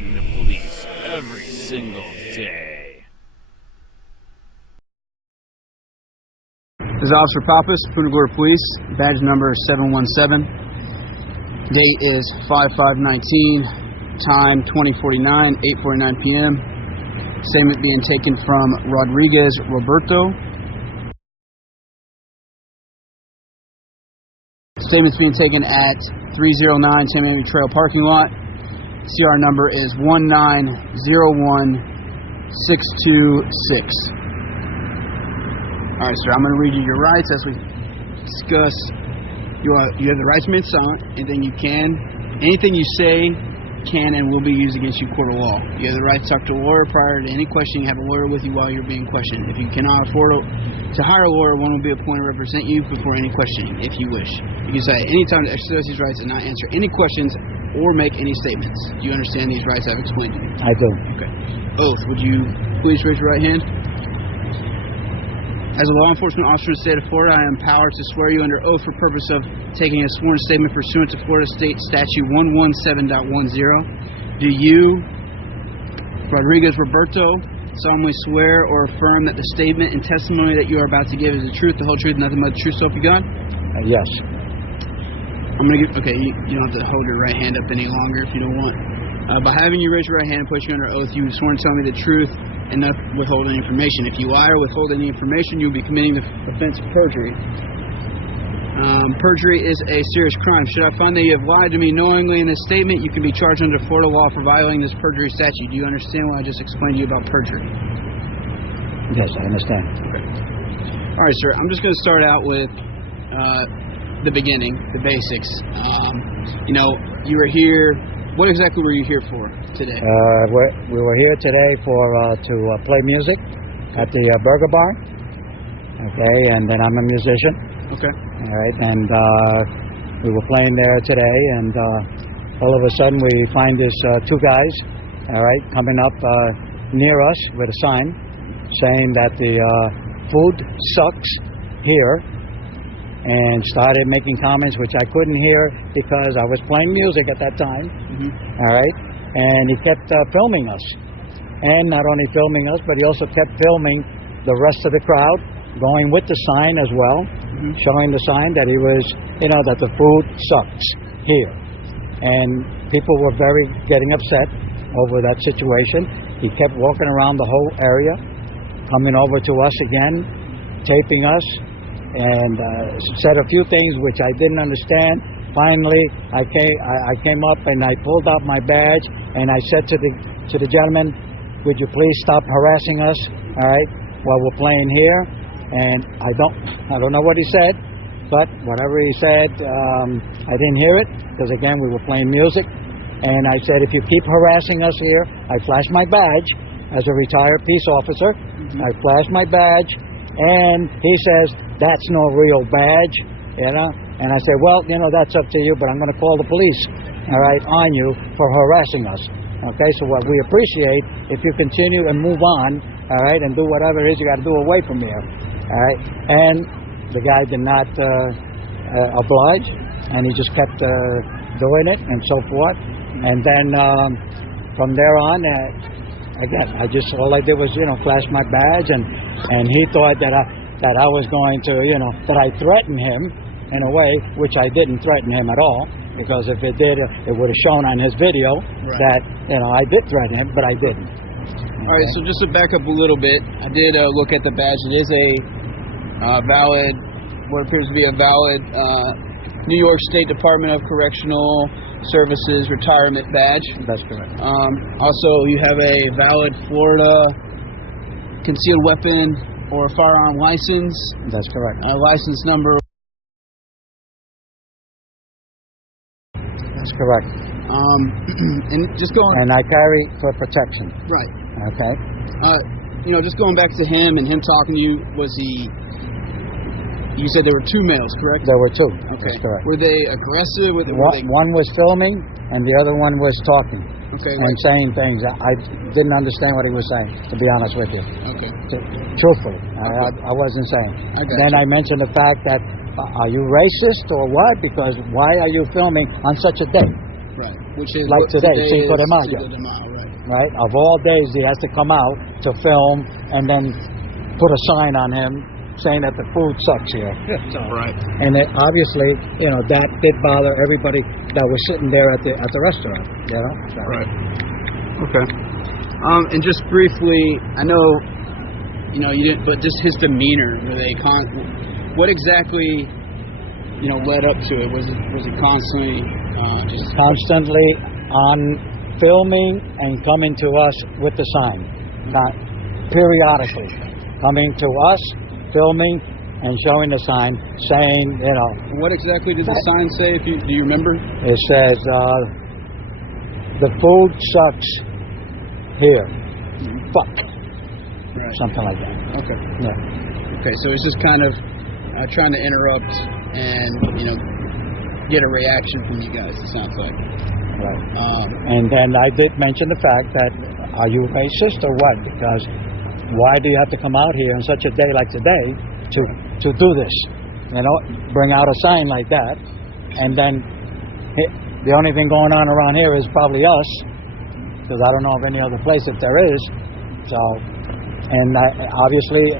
facing the police every single day. This is Officer Pappas, Punta Gorda Police, badge number 717. Date is 5/5/19, time 20:49, 8:49 p.m. Statement being taken from Rodriguez Roberto. Statement's being taken at 309 San Miami Trail parking lot. CR number is 1901626. Alright, sir, I'm going to read you your rights as we discuss. You have the right to remain silent, anything you can. Anything you say can and will be used against you in court of law. You have the right to talk to a lawyer prior to any questioning. Have a lawyer with you while you're being questioned. If you cannot afford to hire a lawyer, one will be appointed to represent you before any questioning, if you wish. You can say at any time to exercise these rights and not answer any questions or make any statements. Do you understand these rights I've explained to you? I do. Okay. Oath. Would you please raise your right hand? As a law enforcement officer in the state of Florida, I am empowered to swear you under oath for purpose of taking a sworn statement pursuant to Florida State Statute 117.10. Do you, Rodriguez Roberto, solemnly swear or affirm that the statement and testimony that you are about to give is the truth, the whole truth, and nothing but the truth, so help you God? Yes. I'm going to give, okay, you don't have to hold your right hand up any longer if you don't want. By having you raise your right hand and put you under oath, you have sworn to tell me the truth and not withhold any information. If you lie or withhold any information, you will be committing the offense of perjury. Perjury is a serious crime. Should I find that you have lied to me knowingly in this statement, you can be charged under Florida law for violating this perjury statute. Do you understand what I just explained to you about perjury? Yes, I understand. Okay. All right, sir. I'm just going to start out with the beginning, the basics. You know, you were here. What exactly were you here for today? We were here today for to play music at the Burger Bar. Okay, and then I'm a musician. Okay. All right, and we were playing there today, and all of a sudden we find this two guys, all right, coming up near us with a sign saying that the food sucks here, and started making comments which I couldn't hear because I was playing music at that time. All right, and he kept filming us, and not only filming us, but he also kept filming the rest of the crowd going with the sign as well, showing the sign that he was, you know, that the food sucks here, and people were getting upset over that situation. He kept walking around the whole area, coming over to us again, taping us, and said a few things which I didn't understand. Finally, I came up and I pulled out my badge and I said to the gentleman, "Would you please stop harassing us? All right, while we're playing here." And I don't know what he said, but whatever he said, I didn't hear it because again we were playing music. And I said, "If you keep harassing us here," I flashed my badge as a retired peace officer. I flashed my badge, and he says, "That's no real badge, you know." And I said, "Well, you know, that's up to you, but I'm going to call the police, all right, on you for harassing us." Okay, so what we appreciate if you continue and move on, all right, and do whatever it is you got to do away from here, all right. And the guy did not oblige, and he just kept doing it and so forth. And then from there on, again, all I did was, you know, flash my badge, and he thought that I was going to, you know, that I threatened him in a way, which I didn't threaten him at all, because if it did, it would have shown on his video that, you know, I did threaten him, but I didn't. Okay. All right, so just to back up a little bit, I did look at the badge. It is a valid, what appears to be a valid New York State Department of Correctional Services retirement badge. That's correct. Also, you have a valid Florida concealed weapon or firearm license. That's correct. License number. That's correct. And just going. And I carry for protection. Right. Okay. You know, just going back to him and him talking to you, was he? You said there were two males, correct? There were two. Okay. That's correct. Were they aggressive? One was filming, and the other one was talking. Okay. And saying things. I didn't understand what he was saying, to be honest with you. Okay. Truthfully, Okay. I wasn't saying. Then I mentioned the fact that, are you racist or what? Because why are you filming on such a day? Right. Which is like today, Cinco de Cinco Mayo. de Mayo, right? Of all days, he has to come out to film and then put a sign on him saying that the food sucks here. So, Right. and it, obviously, that did bother everybody that was sitting there at the restaurant. So. Right. Okay. And just briefly, I know, you didn't, but just his demeanor. Were they what exactly, led up to it? Was it constantly just Constantly on filming and coming to us with the sign, periodically coming to us, filming and showing the sign, saying, What exactly did the sign say? Do you remember? it says the food sucks here. Fuck. Right. Something like that. Okay. Yeah. Okay. So it's just kind of trying to interrupt and get a reaction from you guys. It sounds like. Right. And then I did mention the fact that, are you racist or what? Because why do you have to come out here on such a day like today to do this? Bring out a sign like that, and then the only thing going on around here is probably us, because I don't know of any other place if there is. So, and obviously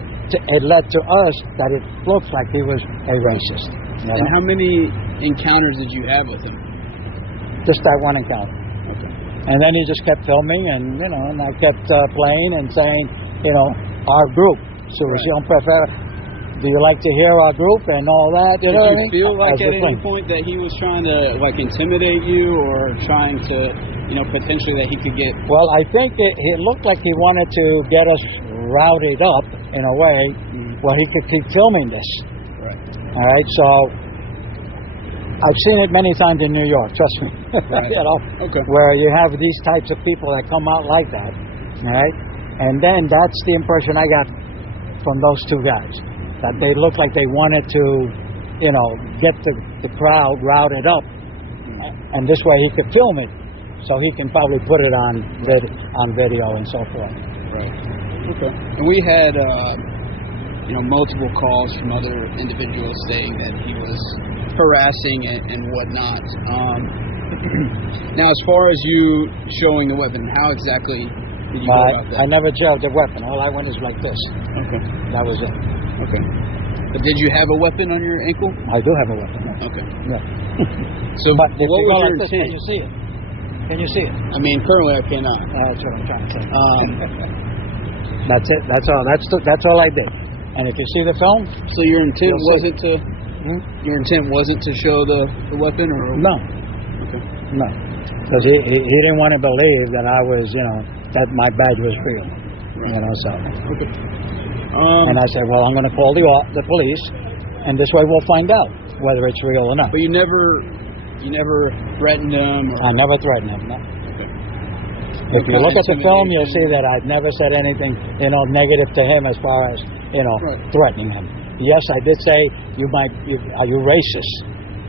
it led to us that it looks like he was a racist. And how many encounters did you have with him? Just that one encounter. Okay. And then he just kept filming, and and I kept playing and saying, our group. Solution Prefer. Do you like to hear our group and all that? Did know what I you mean? feel like As at we're any playing. point that he was trying to intimidate you, or trying to, potentially that he could get? Well, I think it looked like he wanted to get us routed up in a way where he could keep filming this. Right. All right, so I've seen it many times in New York, trust me. Right. Okay. Where you have these types of people that come out like that, all right? And then that's the impression I got from those two guys, that they looked like they wanted to, get the crowd routed up, and this way he could film it, so he can probably put it on video and so forth. Right. Okay. And we had, multiple calls from other individuals saying that he was harassing and whatnot. Now, as far as you showing the weapon, how exactly did you go about that? I never jailed the weapon. All I went is like this. Okay. That was it. Okay. But did you have a weapon on your ankle? I do have a weapon. Okay. Yeah. So but if what you was go your like this, intent? can you see it? Can you see it? I mean, currently I cannot. That's what I'm trying to say. That's it. That's all. That's all I did. And if you see the film, So your intent You'll see. wasn't to your intent wasn't to show the weapon, or no, Okay. no, because he didn't want to believe that I was, that my badge was real. Right. So. Okay. And I said, well, I'm going to call the police, and this way we'll find out whether it's real or not. But you never threatened him. Or, I never threatened him. No. Okay. If you look at the film, you'll see that I've never said anything, negative to him as far as, Right. threatening him. Yes, I did say, are you racist?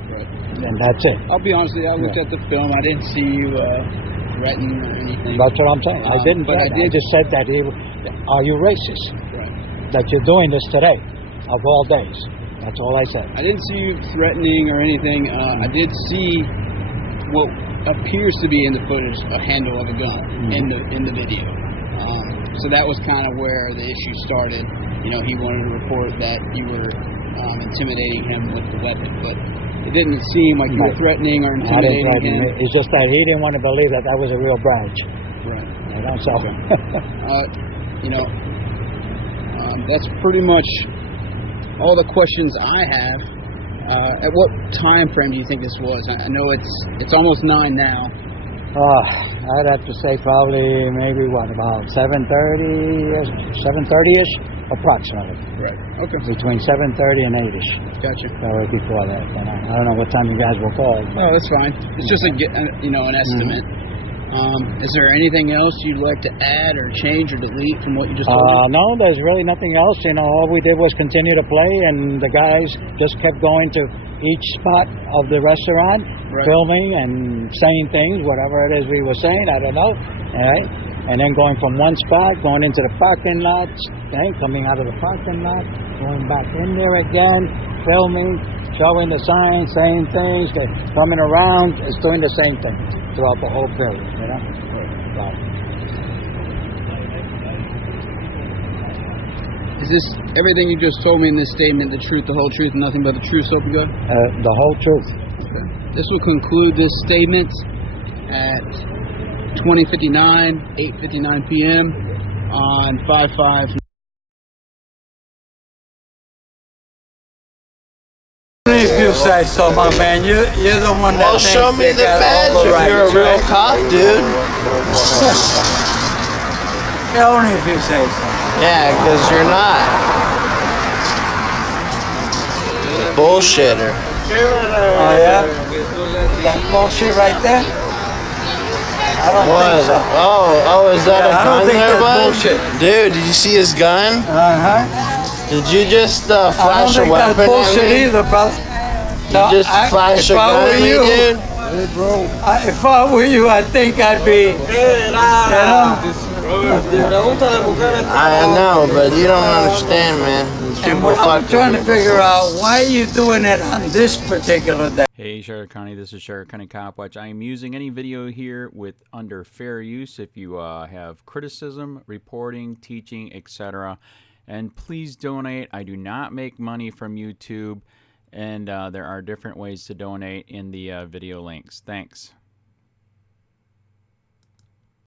Right. And that's it. I'll be honest with you. I looked at the film. I didn't see you threaten or anything. That's what I'm saying. I didn't but I threaten. I did- just said that are you racist? Right. That you're doing this today, of all days. That's all I said. I didn't see you threatening or anything. I did see what appears to be in the footage a handle of a gun in the video. So that was kind of where the issue started. He wanted to report that you were intimidating him with the weapon, but it didn't seem like you were threatening or I didn't intimidating threaten him. him. It's just that he didn't want to believe that was a real badge. Right. So. That's pretty much all the questions I have. At what time frame do you think this was? I know it's almost 9 now. I'd have to say probably maybe about 7:30-ish, approximately. Right. Okay. Between 7:30 and 8ish. Gotcha. Or before that. And I don't know what time you guys will call. Oh, that's fine. It's just an estimate. Is there anything else you'd like to add or change or delete from what you just told me? No, there's really nothing else. All we did was continue to play, and the guys just kept going to each spot of the restaurant, filming and saying things, whatever it is we were saying, I don't know. All right? And then going from one spot, going into the parking lot, then coming out of the parking lot, going back in there again, filming, showing the signs, saying things, coming around, it's doing the same thing throughout the whole period, So, Is this everything you just told me in this statement, the truth, the whole truth, and nothing but the truth, so help you God? The whole truth. Okay. This will conclude this statement at 20:59, 8:59 p.m. on 5/5. If you say so, my man, you're the one that thinks show me the badge if you're a real cop, dude. Yeah, only if you say so. Yeah, because you're not. Bullshitter. Oh, yeah? That bullshit right there? I don't think so. Oh, is that a I don't gun think there, that's bud? bullshit. Dude, did you see his gun? Uh-huh. Did you just I don't flash a think that's weapon at bullshit me? either, brother. You just flash a gun at me, dude? If I were you, I think I'd be, I know, but you don't understand, man. These And people I'm fuck trying to with me. figure out why are you doing it on this particular day. Hey Sheriff County, this is Sheriff County COPWATCH. I am using any video here with under fair use if you have criticism, reporting, teaching, etc. And please donate. I do not make money from YouTube, and there are different ways to donate in the video links. Thanks.